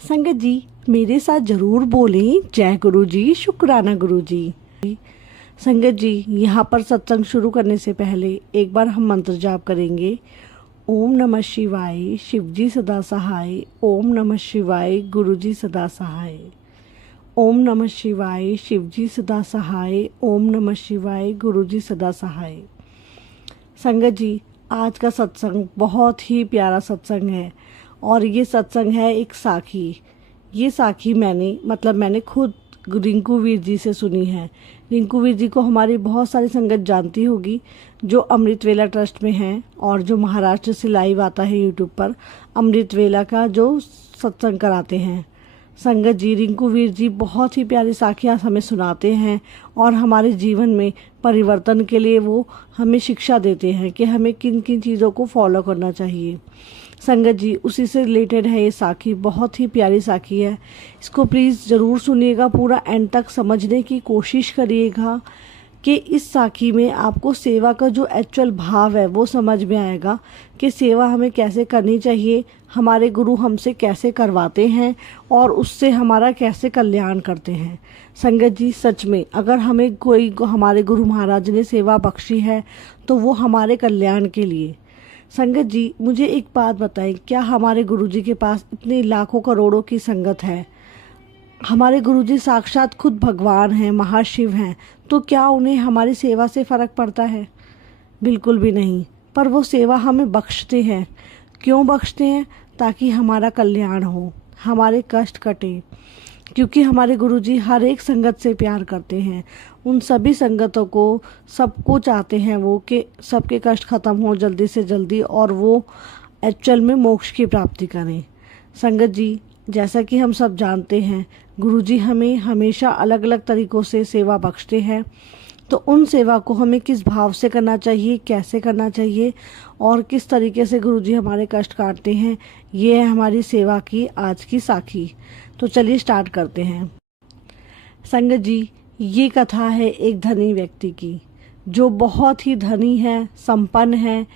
संगत जी, मेरे साथ जरूर बोलें जय गुरु जी, शुक्राना गुरु जी। संगत जी, यहाँ पर सत्संग शुरू करने से पहले एक बार हम मंत्र जाप करेंगे। ओम नमः शिवाय, शिव जी सदा सहाय। ओम नमः शिवाय, गुरु जी सदा सहाय। ओम नमः शिवाय, शिव जी सदा सहाय। ओम नमः शिवाय, गुरु जी सदा सहाय। संगत जी, आज का सत्संग बहुत ही प्यारा सत्संग है और ये सत्संग है एक साखी। ये साखी मैंने खुद रिंकू वीर जी से सुनी है। रिंकू वीर जी को हमारी बहुत सारी संगत जानती होगी, जो अमृत वेला ट्रस्ट में हैं और जो महाराष्ट्र से लाइव आता है यूट्यूब पर अमृत वेला का जो सत्संग कराते हैं। संगत जी, रिंकू वीर जी बहुत ही प्यारी साखियाँ हमें सुनाते हैं और हमारे जीवन में परिवर्तन के लिए वो हमें शिक्षा देते हैं कि हमें किन किन चीज़ों को फॉलो करना चाहिए। संगत जी, उसी से रिलेटेड है ये साखी, बहुत ही प्यारी साखी है। इसको प्लीज़ ज़रूर सुनिएगा, पूरा एंड तक समझने की कोशिश करिएगा कि इस साखी में आपको सेवा का जो एक्चुअल भाव है वो समझ में आएगा कि सेवा हमें कैसे करनी चाहिए, हमारे गुरु हमसे कैसे करवाते हैं और उससे हमारा कैसे कल्याण करते हैं। संगत जी, सच में अगर हमें कोई हमारे गुरु महाराज ने सेवा बख्शी है तो वो हमारे कल्याण के लिए। संगत जी, मुझे एक बात बताएं, क्या हमारे गुरुजी के पास इतने लाखों करोड़ों की संगत है? हमारे गुरुजी साक्षात खुद भगवान हैं, महाशिव हैं, तो क्या उन्हें हमारी सेवा से फ़र्क पड़ता है? बिल्कुल भी नहीं। पर वो सेवा हमें बख्शते हैं। क्यों बख्शते हैं? ताकि हमारा कल्याण हो, हमारे कष्ट कटे। क्योंकि हमारे गुरुजी हर एक संगत से प्यार करते हैं। उन सभी संगतों को, सबको चाहते हैं वो कि सबके कष्ट ख़त्म हो जल्दी से जल्दी और वो एक्चुअल में मोक्ष की प्राप्ति करें। संगत जी, जैसा कि हम सब जानते हैं, गुरुजी हमें हमेशा अलग अलग तरीक़ों से सेवा बख्शते हैं। तो उन सेवा को हमें किस भाव से करना चाहिए, कैसे करना चाहिए और किस तरीके से गुरुजी हमारे कष्ट काटते हैं, ये है हमारी सेवा की आज की साखी। तो चलिए स्टार्ट करते हैं। संगत जी, ये कथा है एक धनी व्यक्ति की, जो बहुत ही धनी है, संपन्न है,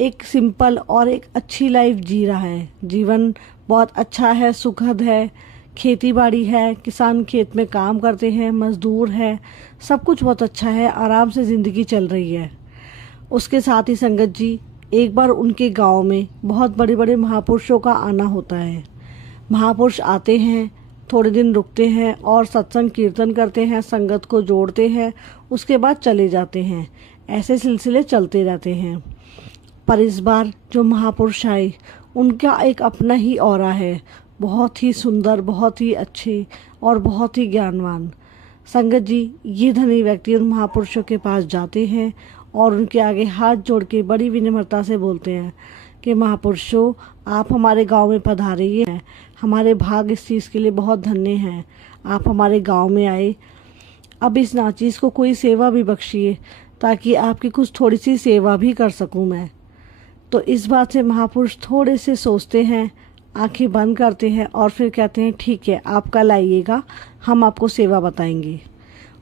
एक सिंपल और एक अच्छी लाइफ जी रहा है। जीवन बहुत अच्छा है, सुखद है, खेती बाड़ी है, किसान खेत में काम करते हैं, मजदूर है, सब कुछ बहुत अच्छा है, आराम से ज़िंदगी चल रही है। उसके साथ ही संगत जी, एक बार उनके गांव में बहुत बड़े बड़े महापुरुषों का आना होता है। महापुरुष आते हैं, थोड़े दिन रुकते हैं और सत्संग कीर्तन करते हैं, संगत को जोड़ते हैं, उसके बाद चले जाते हैं। ऐसे सिलसिले चलते रहते हैं। पर इस बार जो महापुरुष आए, उनका एक अपना ही ऑरा है, बहुत ही सुंदर, बहुत ही अच्छे और बहुत ही ज्ञानवान। संगत जी, ये धनी व्यक्ति उन महापुरुषों के पास जाते हैं और उनके आगे हाथ जोड़ के बड़ी विनम्रता से बोलते हैं कि महापुरुषों, आप हमारे गांव में पधारिए हैं, हमारे भाग इस चीज़ के लिए बहुत धन्य हैं, आप हमारे गांव में आए। अब इस नाचीज़ को कोई सेवा भी बख्शिए ताकि आपकी कुछ थोड़ी सी सेवा भी कर सकूं मैं। तो इस बात से महापुरुष थोड़े से सोचते हैं, आंखें बंद करते हैं और फिर कहते हैं ठीक है, आप कल आइएगा, हम आपको सेवा बताएंगे।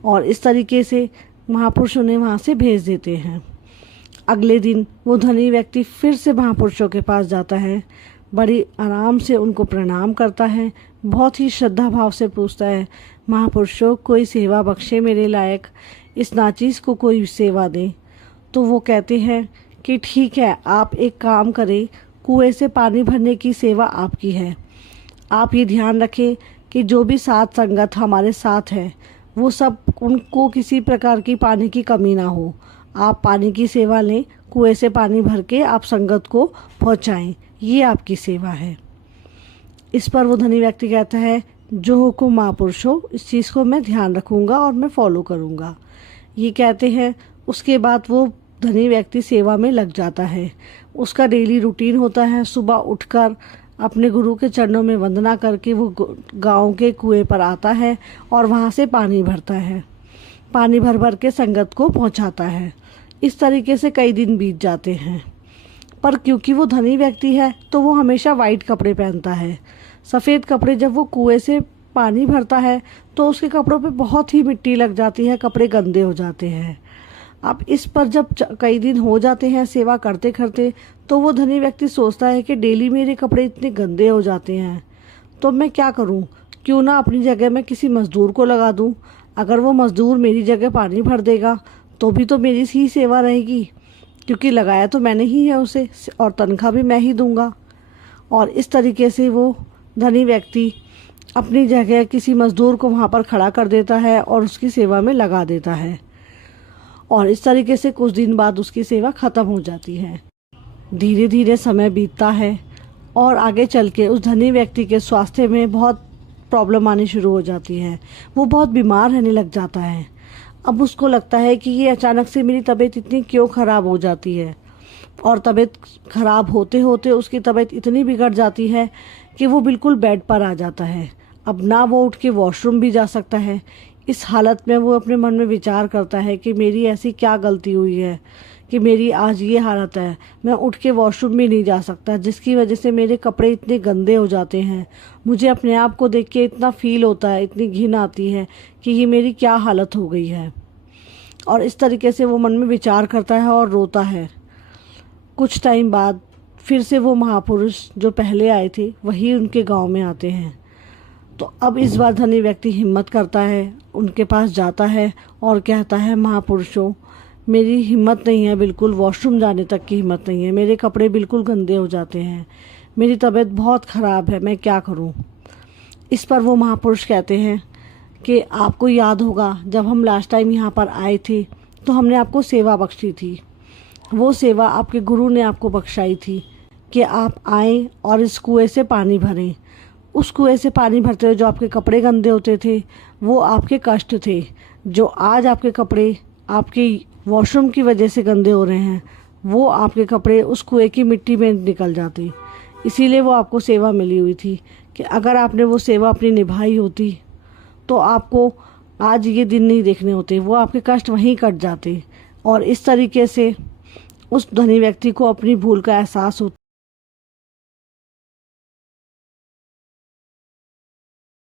और इस तरीके से महापुरुष उन्हें वहाँ से भेज देते हैं। अगले दिन वो धनी व्यक्ति फिर से महापुरुषों के पास जाता है, बड़ी आराम से उनको प्रणाम करता है, बहुत ही श्रद्धा भाव से पूछता है, महापुरुषों, कोई सेवा बख्शे मेरे लायक, इस नाचीज़ को कोई सेवा दें। तो वो कहते हैं कि ठीक है, आप एक काम करें, कुएं से पानी भरने की सेवा आपकी है। आप ये ध्यान रखें कि जो भी साथ संगत हमारे साथ है, वो सब, उनको किसी प्रकार की पानी की कमी ना हो। आप पानी की सेवा लें, कुएं से पानी भर के आप संगत को पहुंचाएं, ये आपकी सेवा है। इस पर वो धनी व्यक्ति कहता है, जो हुकुम महापुरुषों, इस चीज़ को मैं ध्यान रखूंगा और मैं फॉलो करूंगा। ये कहते हैं। उसके बाद वो धनी व्यक्ति सेवा में लग जाता है। उसका डेली रूटीन होता है, सुबह उठकर अपने गुरु के चरणों में वंदना करके वो गांव के कुएं पर आता है और वहां से पानी भरता है। पानी भर भर के संगत को पहुंचाता है। इस तरीके से कई दिन बीत जाते हैं। पर क्योंकि वो धनी व्यक्ति है तो वो हमेशा वाइट कपड़े पहनता है। सफ़ेद कपड़े जब वो कुएं से पानी भरता है तो उसके कपड़ों पे बहुत ही मिट्टी लग जाती है, कपड़े गंदे हो जाते हैं। अब इस पर जब कई दिन हो जाते हैं सेवा करते करते, तो वो धनी व्यक्ति सोचता है कि डेली मेरे कपड़े इतने गंदे हो जाते हैं, तो मैं क्या करूं? क्यों ना अपनी जगह मैं किसी मज़दूर को लगा दूं। अगर वो मज़दूर मेरी जगह पानी भर देगा तो भी तो मेरी ही सेवा रहेगी, क्योंकि लगाया तो मैंने ही है उसे और तनख्वाह भी मैं ही दूंगा। और इस तरीके से वो धनी व्यक्ति अपनी जगह किसी मज़दूर को वहाँ पर खड़ा कर देता है और उसकी सेवा में लगा देता है। और इस तरीके से कुछ दिन बाद उसकी सेवा ख़त्म हो जाती है। धीरे धीरे समय बीतता है और आगे चल के उस धनी व्यक्ति के स्वास्थ्य में बहुत प्रॉब्लम आनी शुरू हो जाती है। वो बहुत बीमार रहने लग जाता है। अब उसको लगता है कि ये अचानक से मेरी तबीयत इतनी क्यों ख़राब हो जाती है। और तबीयत ख़राब होते होते उसकी तबीयत इतनी बिगड़ जाती है कि वो बिल्कुल बेड पर आ जाता है। अब ना वो उठ के वॉशरूम भी जा सकता है। इस हालत में वो अपने मन में विचार करता है कि मेरी ऐसी क्या गलती हुई है कि मेरी आज ये हालत है। मैं उठ के वॉशरूम भी नहीं जा सकता, जिसकी वजह से मेरे कपड़े इतने गंदे हो जाते हैं। मुझे अपने आप को देख के इतना फील होता है, इतनी घिन आती है कि ये मेरी क्या हालत हो गई है। और इस तरीके से वो मन में विचार करता है और रोता है। कुछ टाइम बाद फिर से वो महापुरुष जो पहले आए थे वही उनके गांव में आते हैं। तो अब इस बार धनी व्यक्ति हिम्मत करता है, उनके पास जाता है और कहता है, महापुरुषों, मेरी हिम्मत नहीं है, बिल्कुल वॉशरूम जाने तक की हिम्मत नहीं है। मेरे कपड़े बिल्कुल गंदे हो जाते हैं, मेरी तबीयत बहुत ख़राब है, मैं क्या करूं? इस पर वो महापुरुष कहते हैं कि आपको याद होगा जब हम लास्ट टाइम यहाँ पर आए थे तो हमने आपको सेवा बख्शी थी। वो सेवा आपके गुरु ने आपको बख्शाई थी कि आप आएँ और इस कुएँ से पानी भरें। उस कुएँ से पानी भरते हुए जो आपके कपड़े गंदे होते थे वो आपके कष्ट थे। जो आज आपके कपड़े आपके वॉशरूम की वजह से गंदे हो रहे हैं वो आपके कपड़े उस कुएँ की मिट्टी में निकल जाते। इसीलिए वो आपको सेवा मिली हुई थी कि अगर आपने वो सेवा अपनी निभाई होती तो आपको आज ये दिन नहीं देखने होते, वो आपके कष्ट वहीं कट जाते। और इस तरीके से उस धनी व्यक्ति को अपनी भूल का एहसास होता।